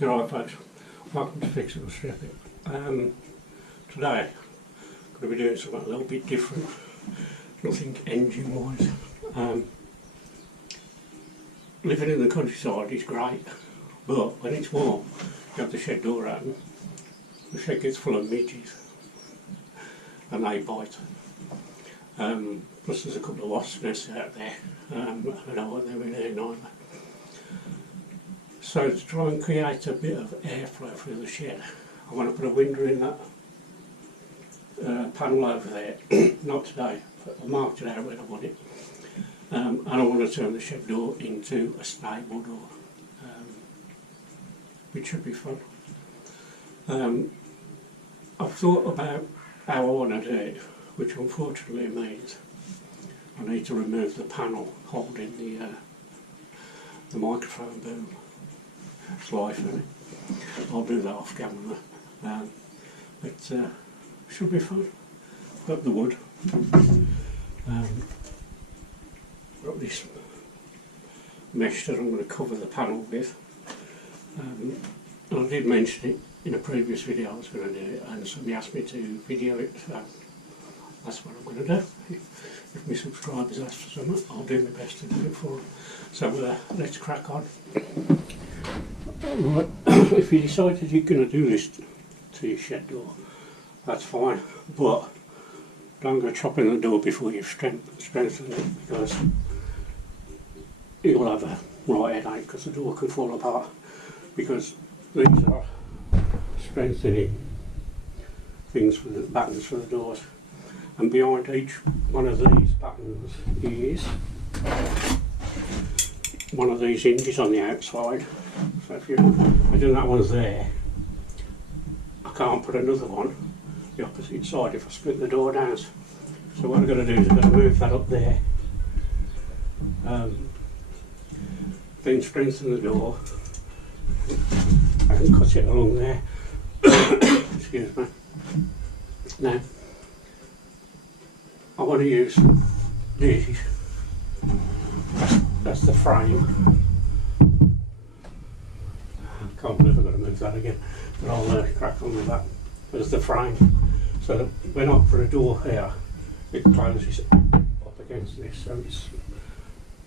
You're right, folks. Welcome to Fix It or Strip It. Today, I'm going to be doing something a little bit different. Nothing engine-wise. Living in the countryside is great, but when it's warm, you have the shed door open. The shed gets full of midges, and they bite. Plus, there's a couple of wasp nests out there. I don't know what they're in there neither. So to try and create a bit of airflow through the shed, I want to put a window in that panel over there. Not today, but I marked it out where I want it. And I want to turn the shed door into a stable door, which should be fun. I've thought about how I want to do it, which unfortunately means I need to remove the panel holding the microphone boom. It's life, isn't it? I'll do that off camera. But should be fun. Got the wood. Got this mesh that I'm going to cover the panel with. And I did mention it in a previous video I was going to do it, and somebody asked me to video it, so that's what I'm going to do. If my subscribers ask for something, I'll do my best to do it for them. So let's crack on. Right. If you decided you're going to do this to your shed door, that's fine, but don't go chopping the door before you've strengthened it, because you'll have a right headache because the door can fall apart, because these are strengthening things for the battens for the doors, and behind each one of these battens is one of these hinges on the outside. So if you imagine that one's there, I can't put another one the opposite side if I split the door down. So what I'm going to do is I'm going to move that up there, then strengthen the door and cut it along there. Excuse me. Now I want to use these. That's the frame. I can't believe I've got to move that again, but I'll crack on with that. There's the frame, so that when I put a door here, it closes up against this, so it's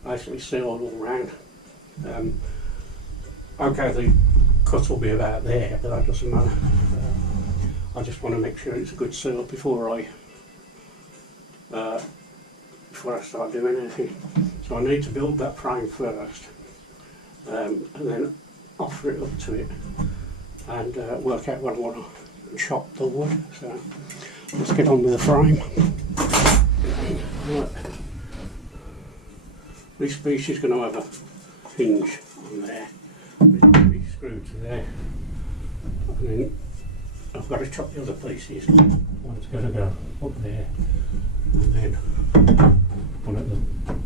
basically sealed all round. Okay, the cut will be about there, but that doesn't matter. I just want to make sure it's a good seal before I start doing anything. So I need to build that frame first, and then offer it up to it, and work out what I want to chop the wood. So let's get on with the frame. Right. This piece is going to have a hinge on there, which will be screwed to there, and then I've got to chop the other pieces. One's going to go up there, and then one at the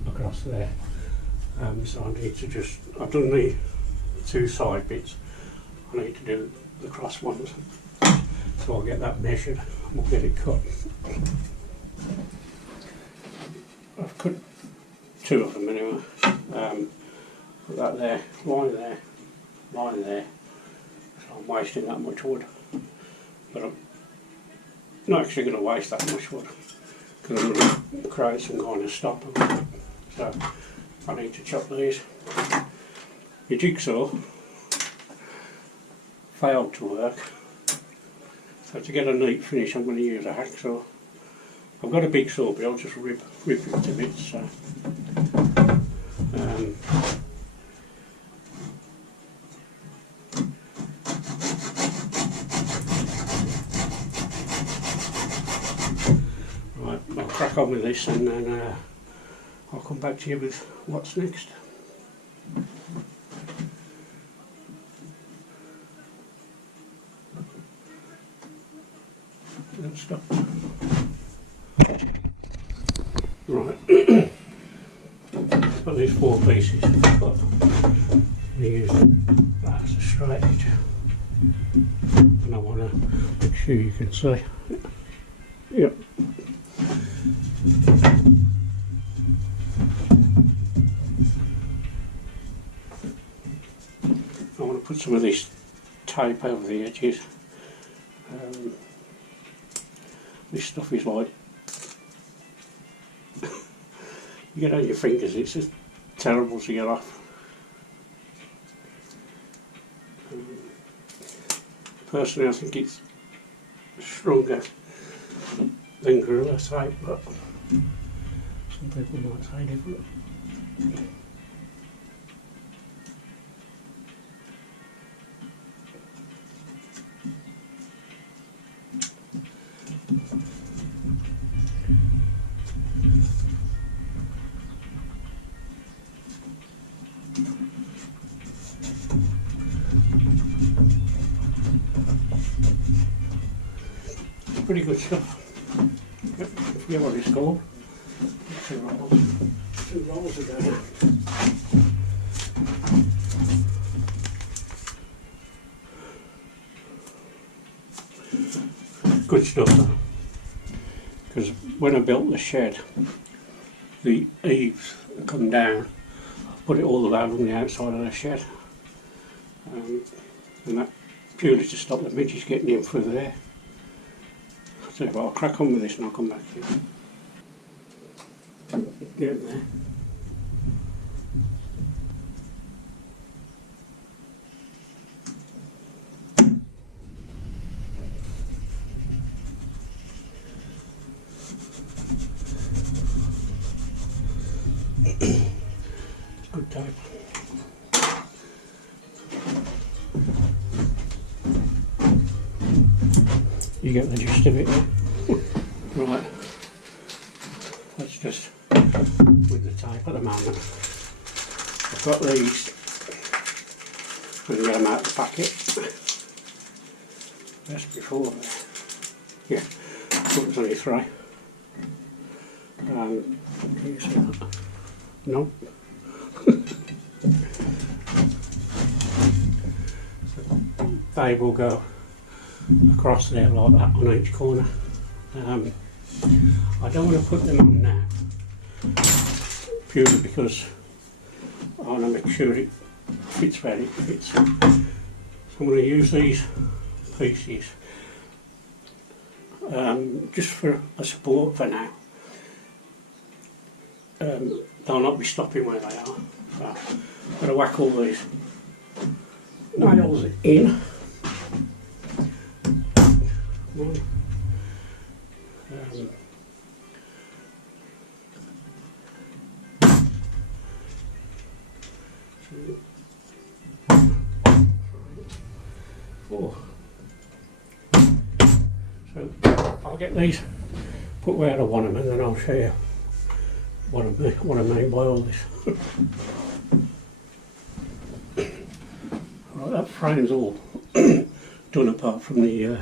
across there. So I need to just, I've done the two side bits, I need to do the cross ones, so I'll get that measured and we'll get it cut. I've cut two of them anyway. Put that there, line there, line there, so I'm wasting that much wood, but I'm not actually going to waste that much wood because I'm going to create some kind of stop. So I need to chop these. The jigsaw failed to work, so to get a neat finish I'm going to use a hacksaw. I've got a big saw, but I'll just rip it to bits. So right, I'll crack on with this, and then I'll come back to you with what's next. Let's stop. Right, got these four pieces, but we use that as a straight edge, and I want to make sure you can see. Yep. I want to put some of this tape over the edges. This stuff is like, you get on your fingers, it's just terrible to get off. Personally, I think it's stronger than Gorilla tape, but some people might say different. Pretty good stuff. Yep, I forget what it's called. 2 rolls. 2 rolls ago. Good stuff though. Because when I built the shed, the eaves come down, I put it all the way along the outside of the shed. And that purely to stop the midges getting in through there. So I'll crack on with this and I'll come back to you. Get it there. It's good type. You get the gist of it. Right, that's just with the type at the moment. I've got these, I'm going to get them out of the packet. Just before, yeah, it was only 3. Can you see that? No. So they will go across there like that on each corner. I don't want to put them on now, purely because I want to make sure it fits where it fits. So I'm going to use these pieces just for a support for now. They'll not be stopping where they are. So I'm going to whack all these nails in. So I'll get these put where I want them and then I'll show you what I mean by all this. Right, that frame's all done apart from the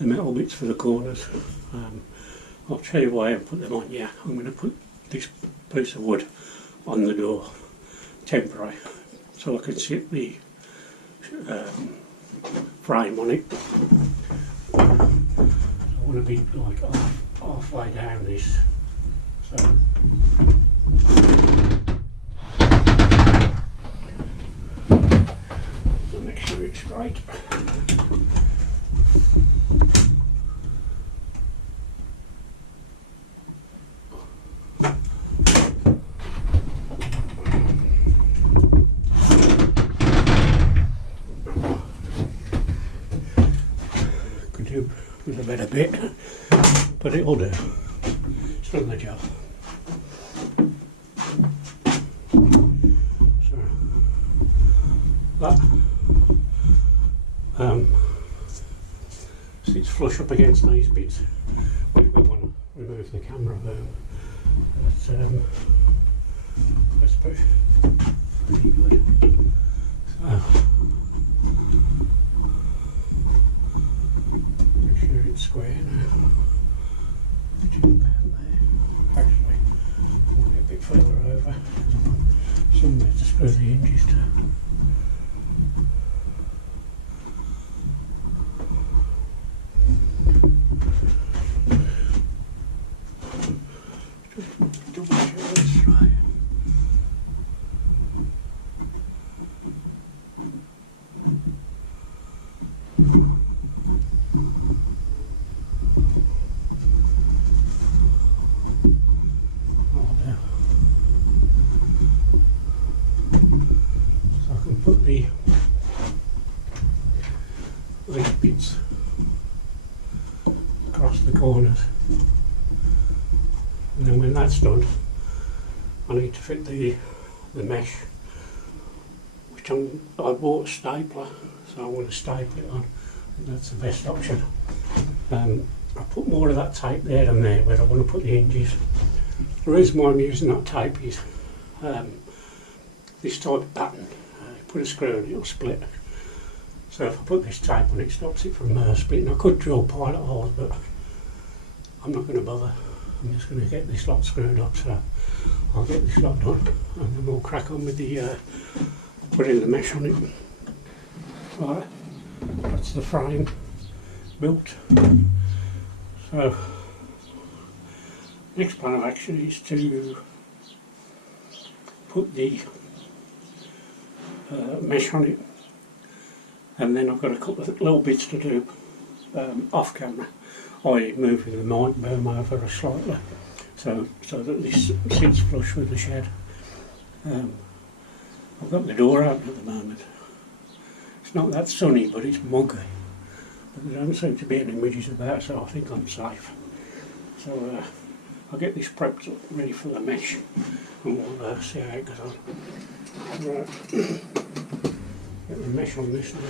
metal bits for the corners. I'll show you why I put them on. Yeah, I'm going to put this piece of wood on the door, temporary, so I can sit the frame on it. I want to be like halfway down this, so make sure it's straight. With a better bit, but it'll do. It's done the job. So that sits flush up against these bits. We want to remove the camera boom. But I suppose pretty good. So square now. About there. Actually, I want it a bit further over. Somewhere to screw the hinges to. Just double check this right. So I can put the these bits across the corners, and then when that's done I need to fit the mesh, which I bought a stapler, so I'm going to staple it on. I think that's the best option. I put more of that tape there than there where I want to put the hinges. The reason why I'm using that tape is this type of pattern, you put a screw in it, it'll split. So if I put this tape on, it stops it from splitting. I could drill pilot holes, but I'm not going to bother. I'm just going to get this lot screwed up, so I'll get this lot done and then we'll crack on with the putting the mesh on it. Right, that's the frame built. So next plan of action is to put the mesh on it, and then I've got a couple of little bits to do off camera, i.e. moving the mic boom over slightly so that this sits flush with the shed. I've got the door open at the moment. It's not that sunny, but it's muggy. But there don't seem to be any midges about, so I think I'm safe. So I'll get this prepped up, ready for the mesh, and we'll see how it goes on. Right, get the mesh on this now.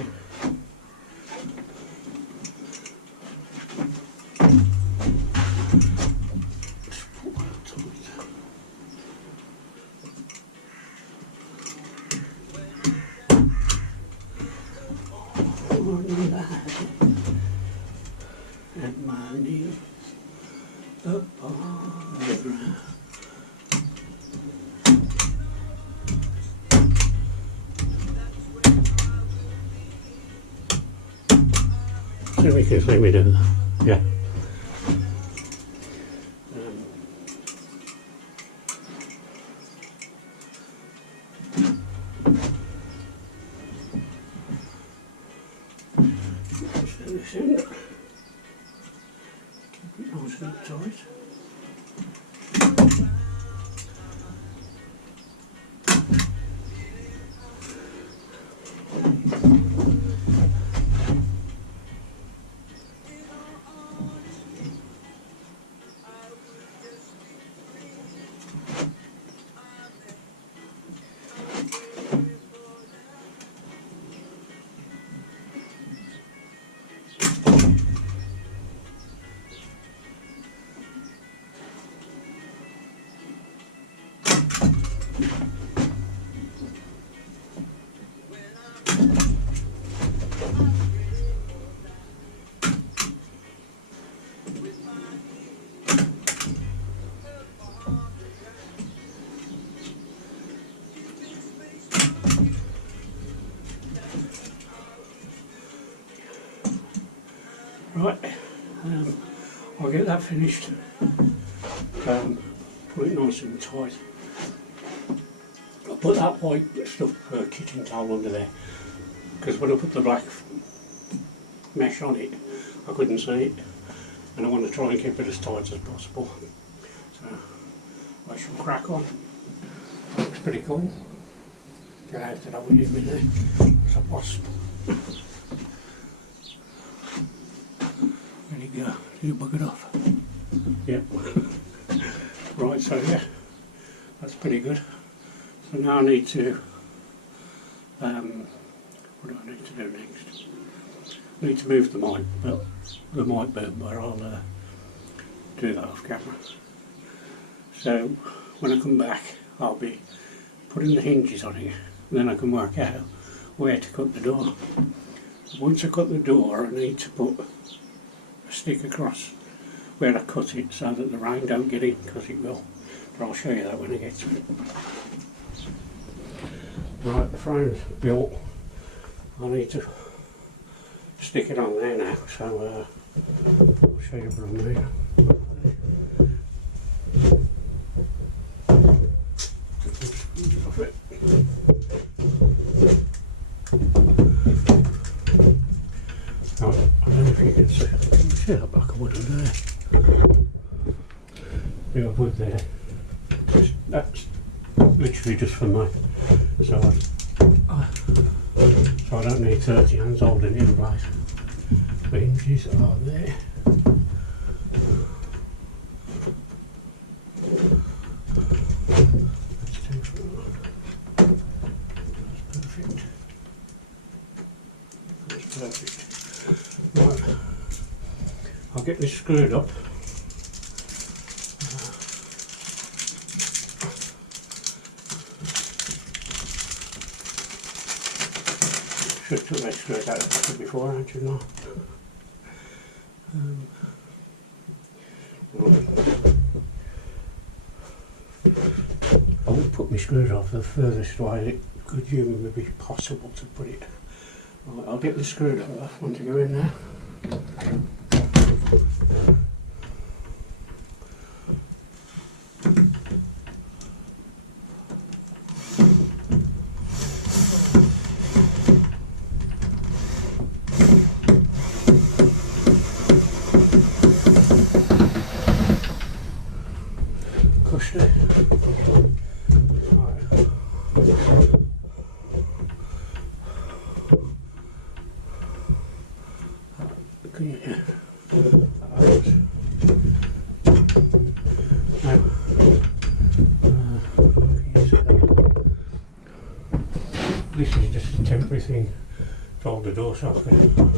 And my knees upon the ground. So we can see me do that. Yeah. This end. Keep it nice and tight. Right, I'll get that finished, put it nice and tight. I'll put that white stuff kitchen towel under there, because when I put the black mesh on it, I couldn't see it, and I want to try and keep it as tight as possible. So I shall crack on. Looks pretty cool. Get out of that with him in there. It's a wasp. There you go, you buggered off. Yep. Right, so yeah, that's pretty good. So now I need to, what do I need to do next? I need to move the mic boom, but I'll do that off camera. So when I come back, I'll be putting the hinges on it, and then I can work out where to cut the door. Once I cut the door, I need to put a stick across where I cut it so that the rain don't get in, because it will. But I'll show you that when I get to it. Right, the frame's built. I need to stick it on there now, so I'll show you what I mean. Can you see that block of wood under there? Bit of wood there. That's literally just for my, so I don't need 30 hands holding it in place. The hinges are there. That's perfect. Right, I'll get this screwed up. Should have took my screws out of the packet before, aren't you know? I would put my screws off the furthest way it could humanly be possible to put it. Right, I'll get the screw off once I go in there. This is just a temporary thing to hold the door so I can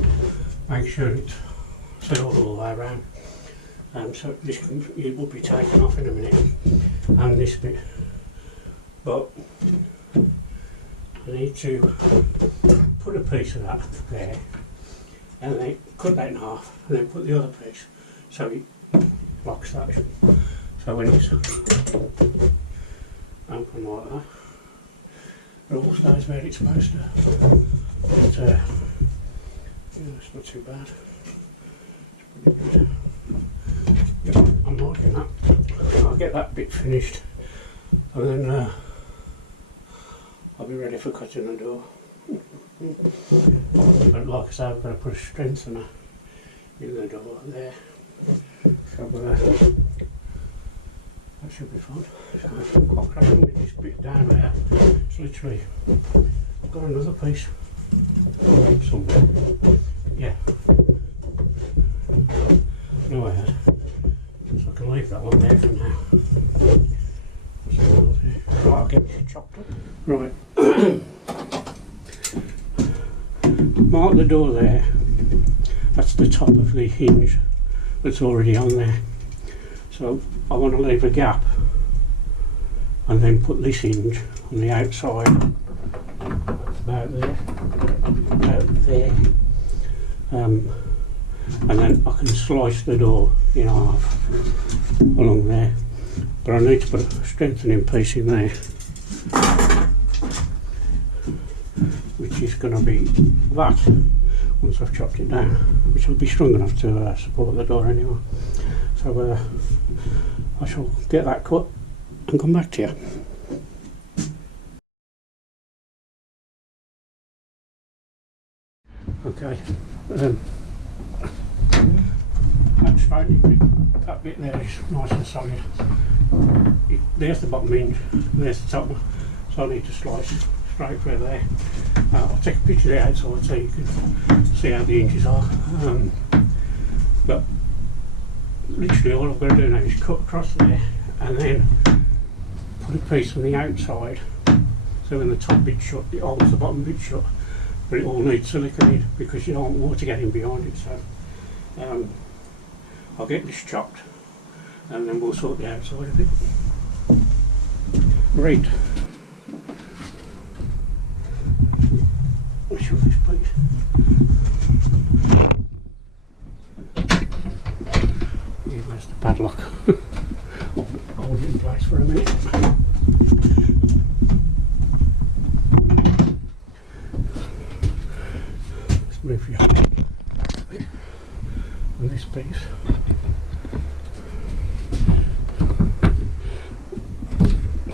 make sure it's sealed all the way around. So it will be taken off in a minute, and this bit, but I need to put a piece of that there and then cut that in half and then put the other piece so it locks that. So when it's open like that, it all stays where it's supposed to. But yeah, it's not too bad. It's pretty good. Yeah, I'm liking that. I'll get that bit finished and then I'll be ready for cutting the door. But like I say, I'm going to put a strengthener in the door there. So that should be fun. So I'll crack on with this bit down there. It's literally, I've got another piece somewhere. Yeah. No, I had. So I can leave that one there for now. So right, I'll get this chopped up. Right. Mark the door there. That's the top of the hinge that's already on there. So I want to leave a gap and then put this hinge on the outside, about there, and then I can slice the door in half along there. But I need to put a strengthening piece in there, which is going to be that once I've chopped it down, which will be strong enough to support the door anyway. So I shall get that cut and come back to you. Okay, that's fine. That bit there is nice and solid. There's the bottom hinge, and there's the top one. So I need to slice straight through there. I'll take a picture of the outside so you can see how the hinges are. But literally all I've got to do now is cut across there and then put a piece on the outside so when the top bit's shut it holds the bottom bit shut, but it all needs silicone because you don't want water getting behind it. So I'll get this chopped and then we'll sort the outside of it. Right. I'll show this please. There's the padlock. Hold it in place for a minute. Let's move you on this piece.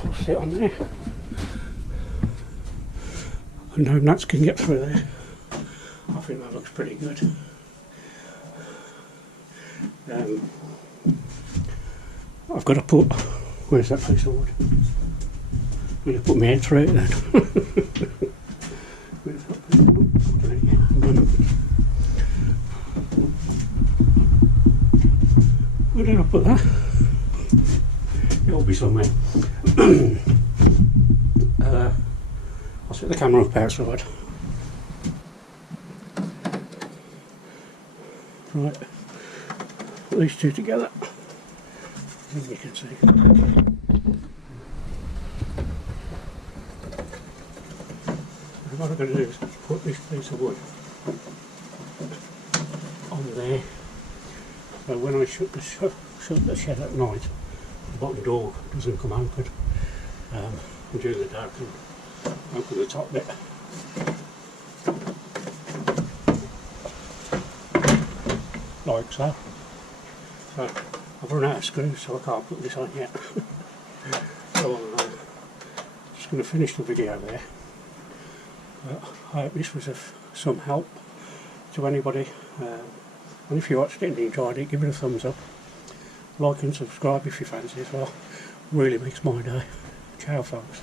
I'll sit on there. And no nuts can get through there. I think that looks pretty good. I've got to put, where's that piece of wood? I'm going to put my head through it then. Where's that piece of wood? Where did I put that? It'll be somewhere. I'll set the camera up outside. Right, put these two together, as you can see. What I'm going to do is put this piece of wood on there, so when I shut the shed at night, the bottom door doesn't come open, and during the day I can open the top bit. Like so. So I've run out of screws, so I can't put this on yet. So I'm just going to finish the video there. But I hope this was of some help to anybody. And if you watched it and enjoyed it, give it a thumbs up. Like and subscribe if you fancy as well. Really makes my day. Ciao folks.